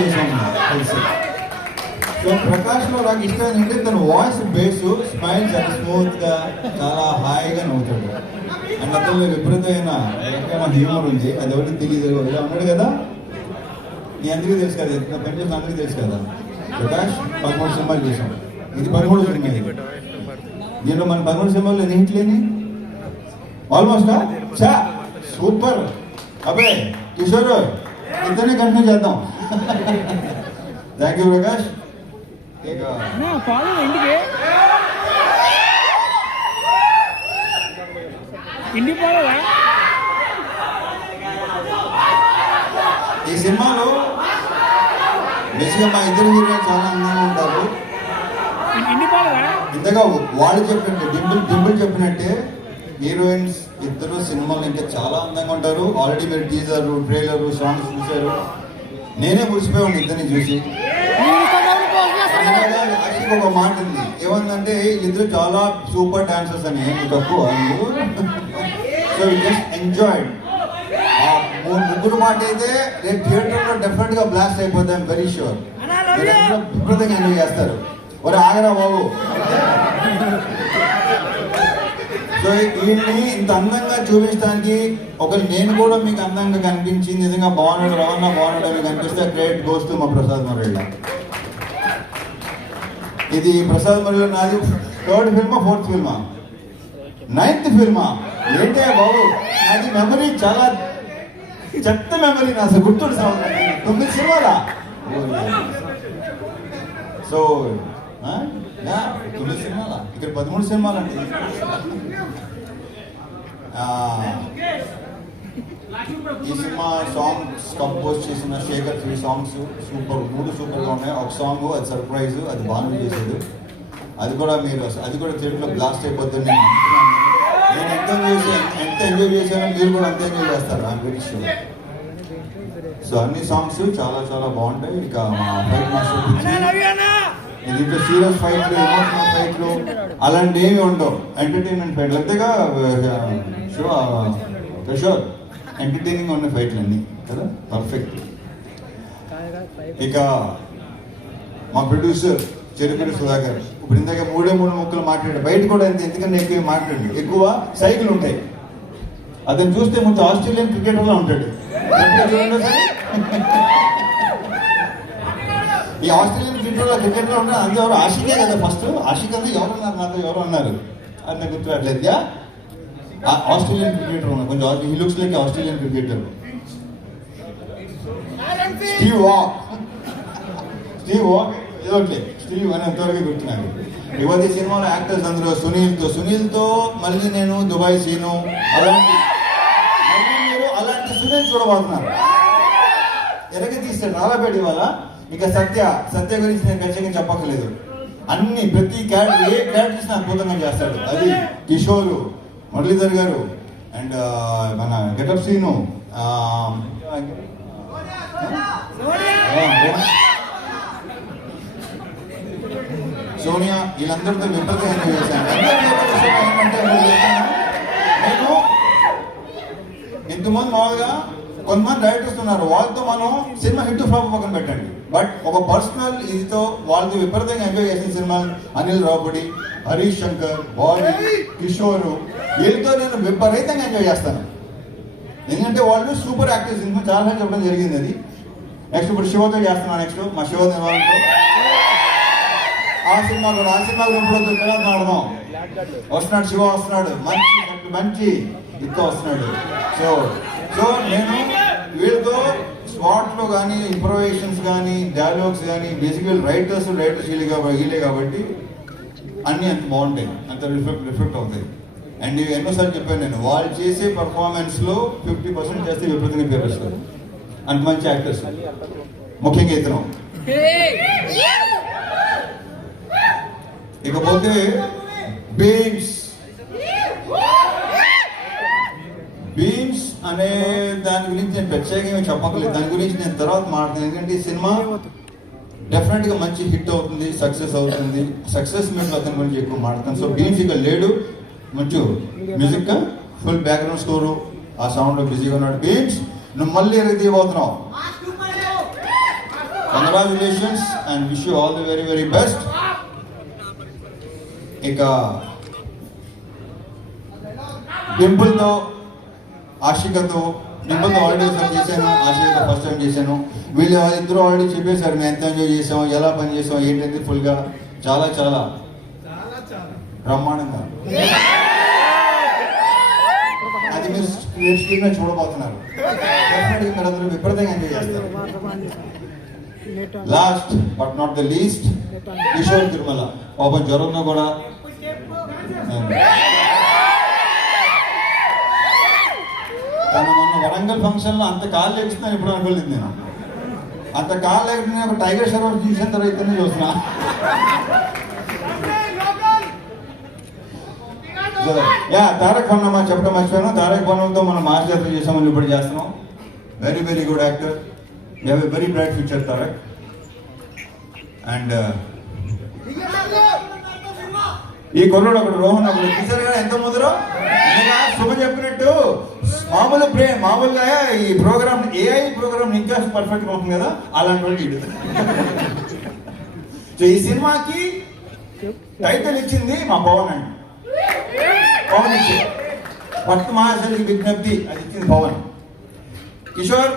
చేసాం కలిసి. సో ప్రకాష్లో నాకు ఇష్టం ఏంటంటే తన వాయిస్ బేస్ స్మైల్ చాలా స్మూత్గా చాలా హాయిగా నవ్వుతాడు. అండ్ అతను విపరీతమైన హ్యూమర్ ఉంది, అది ఎవరికి తెలియదు. ఇలా ఉన్నాడు కదా, నీ అందరికీ తెలుసు కదా, ఇంత పని చేసిన అందరికీ తెలుసు కదా. ప్రకాష్ 13 సినిమాలు చేసాం, ఇది 13 సినిమా. దీంట్లో మన 13 సినిమాలు ఎన్ని హిట్లు లేని ఆల్మోస్ట్ చా సూపర్. అబ్బే కిషోర్ ఇద్దరిని కంటిన్యూ చేద్దాం. Thank you Prakash. ఈ సినిమాలో బేసిక్గా మా ఇద్దరు హీరోలు చాలా అందంగా ఉంటారు. ఇంతగా వాళ్ళు చెప్పినట్టే డింపుల్ చెప్పినట్టే హీరోయిన్స్ ఇద్దరు సినిమాలు ఇంకా చాలా అందంగా ఉంటారు. ఆల్రెడీ మీరు టీజర్ ట్రైలర్ సాంగ్స్ చూశారు. నేనే మురిసిపోయాను ఇద్దరిని చూసి. ఒక మాట ఉంది, ఏమందంటే వీళ్ళిద్దరు చాలా సూపర్ డాన్సర్స్ అని తక్కువ. So just enjoyed. ముగ్గురు మాట అయితే రేపు థియేటర్లో డెఫినెట్ గా బ్లాస్ట్ అయిపోతాం, వెరీ షూర్. విపరీతంగా ఎంజాయ్ చేస్తారు. మరి ఆగరా బాబు. సో వీళ్ళని ఇంత అందంగా చూపించడానికి నేను కూడా మీకు అందంగా కనిపించి నిజంగా బాగున్నాడు, రవణ బాగున్నాడు అని కనిపిస్తే క్రెడిట్ గోస్ టు మా ప్రసాద్ మురళి. ఇది ప్రసాద్ మురళి నాది 3rd ఫిల్మా 4th ఫిల్మా 9th ఫిల్మా ఏంటే బాబు. నాది మెమరీ చాలా చెత్త మెమరీ, నా అసలు గుర్తుడు 9 సినిమాలా. సో 9 సినిమాలా, ఇక్కడ 13 సినిమాలు అంటే. ఈ సినిమా సాంగ్స్ కంపోజ్ చేసిన శేఖర్ 3 సాంగ్స్ సూపర్, 3 సూపర్గా ఉన్నాయి. ఒక సాంగ్ అది సర్ప్రైజ్, అది బాగా చేసేది. అది కూడా తెలుగులో బ్లాస్ట్ అయిపోతుంది. నేను ఎంత ఎంజాయ్ చేశానో మీరు కూడా అంతే ఎంజాయ్ చేస్తారు, ఐఎమ్ వెరీ షూర్. సో అన్ని సాంగ్స్ చాలా చాలా బాగుంటాయి. ఇక మా ఫైట్ మాస్టర్ దీంట్లో సీరియస్ ఫైట్లు, ఎమోషనల్ ఫైట్లు అలాంటి ఏమి ఉండవు. ఎంటర్టైన్మెంట్ ఫైట్లు అంతేగా షూర్ ఎంటర్టైనింగ్ ఉన్న ఫైట్లు అన్నీ కదా, పర్ఫెక్ట్. ఇక మా ప్రొడ్యూసర్ చెరుపేట సుధాకర్ ఇప్పుడు ఇందాక 3 ముక్కలు మాట్లాడాడు. బయట కూడా అంతే, ఎందుకంటే ఎక్కువ సైకిల్ ఉంటాయి. అతను చూస్తే ముందు ఆస్ట్రేలియన్ క్రికెటర్లా ఉంటాడు. ఈ ఆస్ట్రేలియన్ క్రికెట్లో ఉంటాడు. అది ఎవరు ఆషికే కదా, ఫస్ట్ ఆషిక్ అంటే ఎవరున్నారు నాతో, ఎవరు అన్నారు అది నాకు గుర్తురాట్లేదు. ఆస్ట్రేలియన్ క్రికెటర్ ఉన్నారు, కొంచెం he looks like Australian cricketer. Steve Steve అని ఎంతవరకు గుర్తున్నాను. యువతి సినిమాలో యాక్టర్స్ అందరూ సునీల్తో మళ్ళీ నేను దుబాయ్ సీను అలాంటి సునీల్ చూడబోతున్నారు. ఎరగ తీస్తాడు రాలాపేట వల్ల. ఇక సత్య గురించి నేను ఖచ్చితంగా చెప్పక్కర్లేదు. ప్రతి క్యారెక్టర్ ఏ క్యారెక్టర్ చూసినా అద్భుతంగా చేస్తాడు. అది కిషోరు, మురళీధర్ గారు అండ్ మన గెటప్ సీను, సోనియా, వీళ్ళందరితో విపరీతంగా ఎంజాయ్ చేశాను. నేను ఇంతమంది మామూలుగా కొంతమంది డైరెక్టర్స్ ఉన్నారు, వాళ్ళతో మనం సినిమా హిట్ ఫ్లాప్ పక్కన పెట్టండి. బట్ ఒక పర్సనల్ ఇదితో వాళ్ళతో విపరీతంగా ఎంజాయ్ చేసిన సినిమా అనిల్ రావుపూడి, హరీష్ శంకర్, బాలీ, కిషోరు, వీళ్ళతో నేను విపరీతంగా ఎంజాయ్ చేస్తాను. ఎందుకంటే వాళ్ళు సూపర్ యాక్టర్స్. సినిమా చాలా చెప్పడం జరిగింది. అది నెక్స్ట్ ఇప్పుడు శివతో చేస్తున్నాను. నెక్స్ట్ మా శివ నిర్మాణంతో ఆ సినిమా ఇప్పుడు ఆడదాం. వస్తున్నాడు శివ, వస్తున్నాడు మంచి ఇక్క వస్తున్నాడు. సో నేను వీళ్ళతో స్పాట్లో కానీ ఇంప్రొవైజేషన్స్ కానీ డైలాగ్స్ కానీ బేసికల్ రైటర్స్ వీళ్ళే కాబట్టి అన్నీ అంత బాగుంటాయి, అంత రిఫ్లెక్ట్ అవుతాయి. అండ్ ఎన్నోసార్లు చెప్పాను నేను, వాళ్ళు చేసే పర్ఫార్మెన్స్లో 50% చేస్తే విపరీతంగా పేరు వస్తారు. అంత మంచి యాక్టర్స్, ముఖ్యంగా ఇతను. ఇకపోతే బీమ్స్ అనే దాని గురించి నేను ప్రత్యేకంగా చెప్పక్కర్లేదు. దాని గురించి నేను తర్వాత మాట్లాడుతాను. ఎందుకంటే ఈ సినిమా డెఫినెట్గా మంచి హిట్ అవుతుంది, సక్సెస్ అవుతుంది. సక్సెస్ మీద అతని గురించి ఎక్కువ మాట్లాడతాను. సో బీమ్స్ ఇక లేడు, మంచి మ్యూజిక్ ఫుల్ బ్యాక్గ్రౌండ్ స్కోరు, ఆ సౌండ్లో బిజీగా ఉన్నాడు. బీమ్స్ నువ్వు మళ్ళీ ఎరగ తీయబోతున్నావు. Congratulations and wish you all the very very best. ఇక డింపుల్తో ఆషికతో ఆల్రెడీ చేశాను, ఆషికతో ఫస్ట్ టైం చేశాను. వీళ్ళు ఇద్దరు ఆల్రెడీ చెప్పేశారు మేము ఎంత ఎంజాయ్ చేసాం, ఎలా పని చేసాం ఏంటంటే ఫుల్గా చాలా చాలా బ్రహ్మాండంగా. అది మీరు స్క్రీన్ మీద చూడబోతున్నారు. మీరు అందరూ విపరీతంగా ఎంజాయ్ చేస్తారు. Last but not the least Kishore Tirumala. పాపం జ్వరంలో కూడా తను మొన్న వరంగల్ ఫంక్షన్ లో అంత కాళ్ళు లేకుతున్నాను ఇప్పుడు అనుకోలేదు నేను. అంత కాళ్ళు లేకుండా ఒక టైగర్ షర్వర్ చూసిన తర్వాత చూస్తున్నా. తారక్ పన్నమ్మ చెప్పడం మర్చిపోయాను. తారక్ పన్నమ్తో మనం మాస్ జాతర చేసామని ఇప్పుడు చేస్తున్నాం. Very very good actor. You have a very bright future Tarak. And ఈ కుర్రోడు ఒకడు రోహన్ ఒకడు చూసారు కదా ఎంత ముదరో. శుభ చెప్పినట్టు మామూలుగా ఈ ప్రోగ్రామ్ ఏఐ ప్రోగ్రామ్ ఇంకా పర్ఫెక్ట్ గా ఉంటుంది కదా, అలాంటి వాళ్ళు ఇడు. సో ఈ సినిమాకి టైటిల్ ఇచ్చింది మా పవన్ అండి. పవన్ ఇచ్చి భక్త మహాశైలికి విజ్ఞప్తి అది ఇచ్చింది పవన్. కిషోర్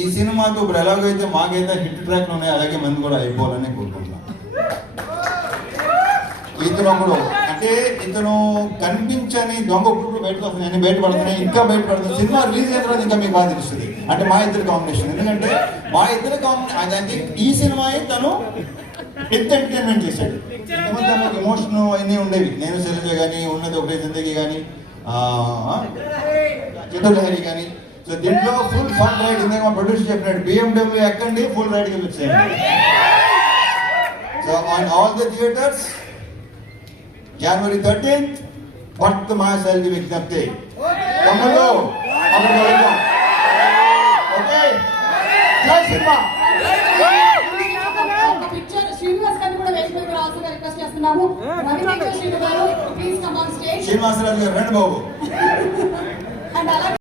ఈ సినిమాతో ఇప్పుడు ఎలాగైతే మాకైతే హిట్ ట్రాక్లు ఉన్నాయి అలాగే మంది కూడా అయిపోవాలని కోరుకుంటున్నాం. ఇతను ఒకడు అంటే ఇతను కనిపించని దొంగ ఇప్పుడు బయటకు వస్తుంది, నేను బయటపడుతున్నాయి ఇంకా బయటపడుతుంది. సినిమా రిలీజ్ అయిన తర్వాత ఇంకా మీకు బాగా తెలుస్తుంది. అంటే మా ఇద్దరు కాంబినేషన్, ఎందుకంటే మా ఇద్దరు కాంబినేషన్ ఈ సినిమా తను పెద్ద ఎంటర్టైన్మెంట్ చేశాడు. తనకు ఎమోషన్ అన్నీ ఉండేవి. నేను శైలజ కానీ ఉన్నది ఒకటే జిందగీ కానీ చిత్రలహరి కానీ. సో దీంట్లో ఫుల్ ఫన్ రైడ్ ఇందాక మా ప్రొడ్యూసర్ చెప్పినట్టు BMW ఎక్కండి ఫుల్ రైడ్ కి వచ్చేయండి. So on all the theatres January 13th భక్త మహాశైలికి విజ్ఞప్తి. తమ్ముళ్ళు అక్కడికి వెళ్దాం. ఓకే జై సినిమా. శ్రీనివాస్ గారిని కూడా వేదిక మీద రావాల్సిందిగా రిక్వెస్ట్ చేస్తున్నాము. శ్రీనివాసరాజు గారు please come on stage. Srinivasaraju గారు రండి బాబు.